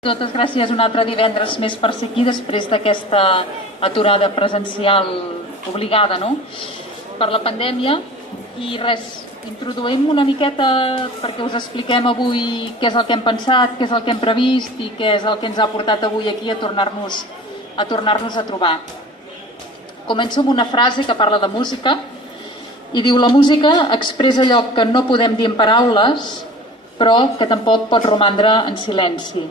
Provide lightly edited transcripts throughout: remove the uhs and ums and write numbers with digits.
Totes gràcies un altre divendres més per ser aquí després d'aquesta aturada presencial obligada, no? Per la pandèmia. I res, introduïm una miqueta perquè us expliquem avui què és el que hem pensat, què és el que hem previst i què és el que ens ha portat avui aquí a tornar-nos a trobar. Començo amb una frase que parla de música i diu: la música expressa allò que no podem dir en paraules però que tampoc pot romandre en silenci.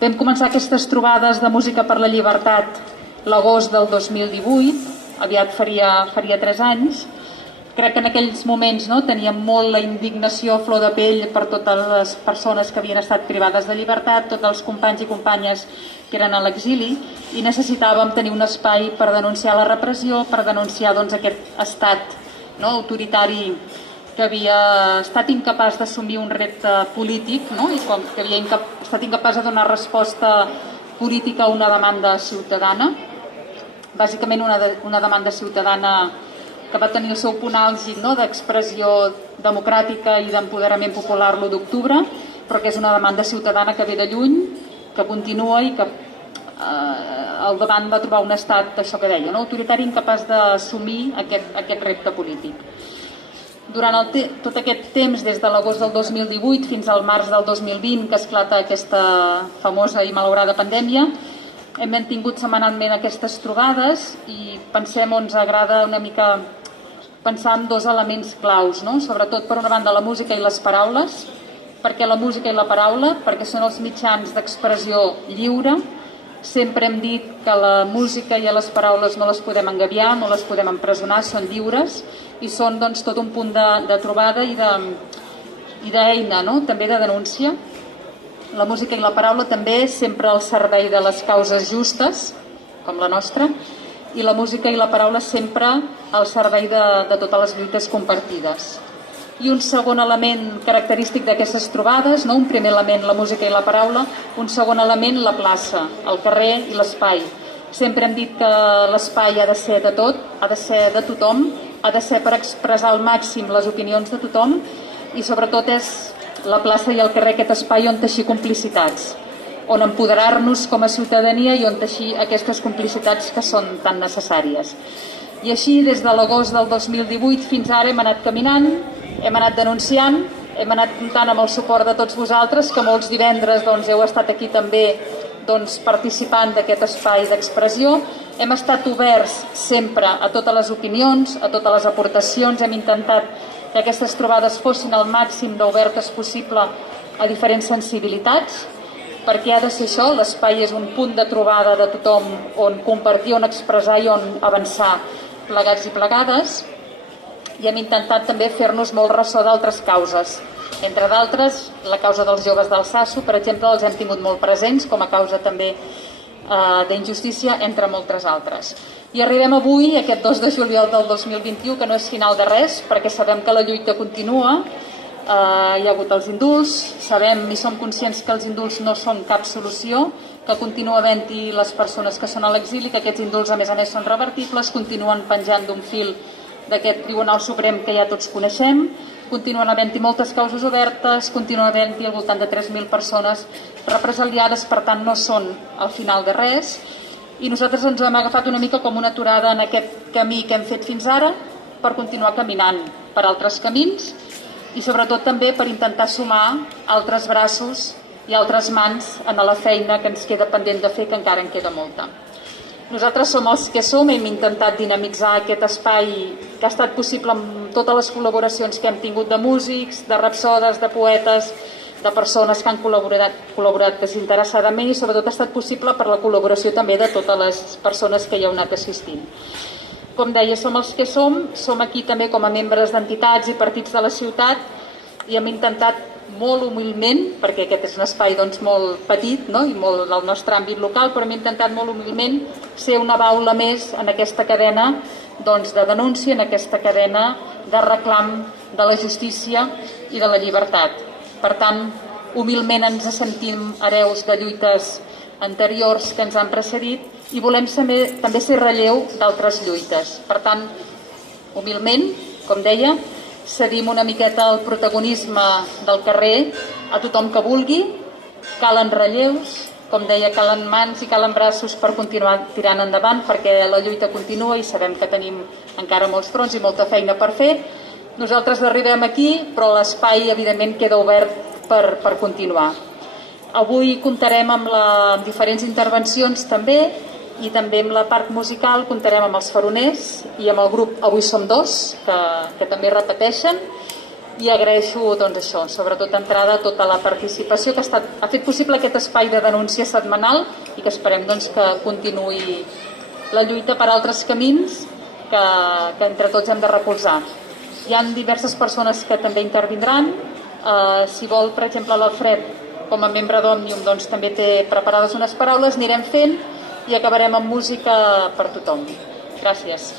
Vam començar aquestes trobades de música per la llibertat l'agost del 2018, aviat faria 3 anys. Crec que en aquells moments teníem molt la indignació a flor de pell per totes les persones que havien estat privades de llibertat, tots els companys i companyes que eren a l'exili, i necessitàvem tenir un espai per denunciar la repressió, per denunciar aquest estat autoritari que havia estat incapaç d'assumir un repte polític i que havia estat incapaç de donar resposta política a una demanda ciutadana, bàsicament una demanda ciutadana que va tenir el seu punt àlgid d'expressió democràtica i d'empoderament popular l'1 d'octubre, però que és una demanda ciutadana que ve de lluny, que continua i que al davant va trobar un estat, això que deia, autoritari, incapaç d'assumir aquest repte polític. Durant tot aquest temps, des de l'agost del 2018 fins al març del 2020, que esclata aquesta famosa i malaurada pandèmia, hem mantingut setmanalment aquestes trobades i pensem, o ens agrada una mica pensar en 2 elements claus, sobretot per una banda la música i les paraules. Perquè la música i la paraula? Perquè són els mitjans d'expressió lliure. Sempre hem dit que la música i les paraules no les podem engabiar, no les podem empresonar, són lliures i són tot un punt de trobada i d'eina, també de denúncia. La música i la paraula també sempre al servei de les causes justes, com la nostra, i la música i la paraula sempre al servei de totes les lluites compartides. I un segon element característic d'aquestes trobades, un primer element la música i la paraula, un segon element la plaça, el carrer i l'espai. Sempre hem dit que l'espai ha de ser de tot, ha de ser de tothom, ha de ser per expressar al màxim les opinions de tothom i sobretot és la plaça i el carrer aquest espai on teixir complicitats, on empoderar-nos com a ciutadania i on teixir aquestes complicitats que són tan necessàries. I així des de l'agost del 2018 fins ara hem anat caminant, hem anat denunciant, hem anat comptant amb el suport de tots vosaltres, que molts divendres heu estat aquí també participant d'aquest espai d'expressió. Hem estat oberts sempre a totes les opinions, a totes les aportacions. Hem intentat que aquestes trobades fossin el màxim d'obertes possible a diferents sensibilitats, perquè ha de ser això, l'espai és un punt de trobada de tothom on compartir, on expressar i on avançar plegats i plegades. I hem intentat també fer-nos molt ressò d'altres causes. Entre d'altres, la causa dels joves d'Altsasu, per exemple, els hem tingut molt presents com a causa també d'injustícia, entre moltes altres. I arribem avui, aquest 2 de juliol del 2021, que no és final de res, perquè sabem que la lluita continua. Hi ha hagut els indults, sabem i som conscients que els indults no són cap solució, que continua havent-hi les persones que són a l'exili, que aquests indults a més són revertibles, continuen penjant d'un fil d'aquest Tribunal Suprem que ja tots coneixem, continuen havent-hi moltes causes obertes, continua havent-hi al voltant de 3.000 persones represaliades, per tant no són al final de res, i nosaltres ens hem agafat una mica com una aturada en aquest camí que hem fet fins ara per continuar caminant per altres camins i sobretot també per intentar sumar altres braços i altres mans en la feina que ens queda pendent de fer, que encara en queda molta. Nosaltres som els que som, hem intentat dinamitzar aquest espai que ha estat possible amb totes les col·laboracions que hem tingut de músics, de rapsodes, de poetes, de persones que han col·laborat desinteressadament i sobretot ha estat possible per la col·laboració també de totes les persones que hi heu anat assistint. Com deia, som els que som aquí també com a membres d'entitats i partits de la ciutat i hem intentat molt humilment, perquè aquest és un espai molt petit i molt del nostre àmbit local, però hem intentat molt humilment ser una baula més en aquesta cadena de denúncia, en aquesta cadena de reclam de la justícia i de la llibertat. Per tant, humilment ens sentim hereus de lluites anteriors que ens han precedit i volem també ser relleu d'altres lluites. Per tant, humilment, com deia, cedim una miqueta el protagonisme del carrer a tothom que vulgui, Calen relleus, com deia, calen mans i calen braços per continuar tirant endavant, perquè la lluita continua i sabem que tenim encara molts fronts i molta feina per fer. Nosaltres arribem aquí, però l'espai evidentment queda obert per continuar. Avui comptarem amb diferents intervencions també, i també amb la part musical comptarem amb els faroners i amb el grup Avui Som Dos, que també repeteixen, i agraeixo doncs, això, sobretot d'entrada tota la participació que ha fet possible aquest espai de denúncia setmanal i que esperem doncs, que continuï la lluita per altres camins que entre tots hem de recolzar. Hi ha diverses persones que també intervindran. Si vol, per exemple, l'Alfred, com a membre d'Òmnium, doncs, també té preparades unes paraules, anirem fent i acabarem amb música per tothom. Gràcies.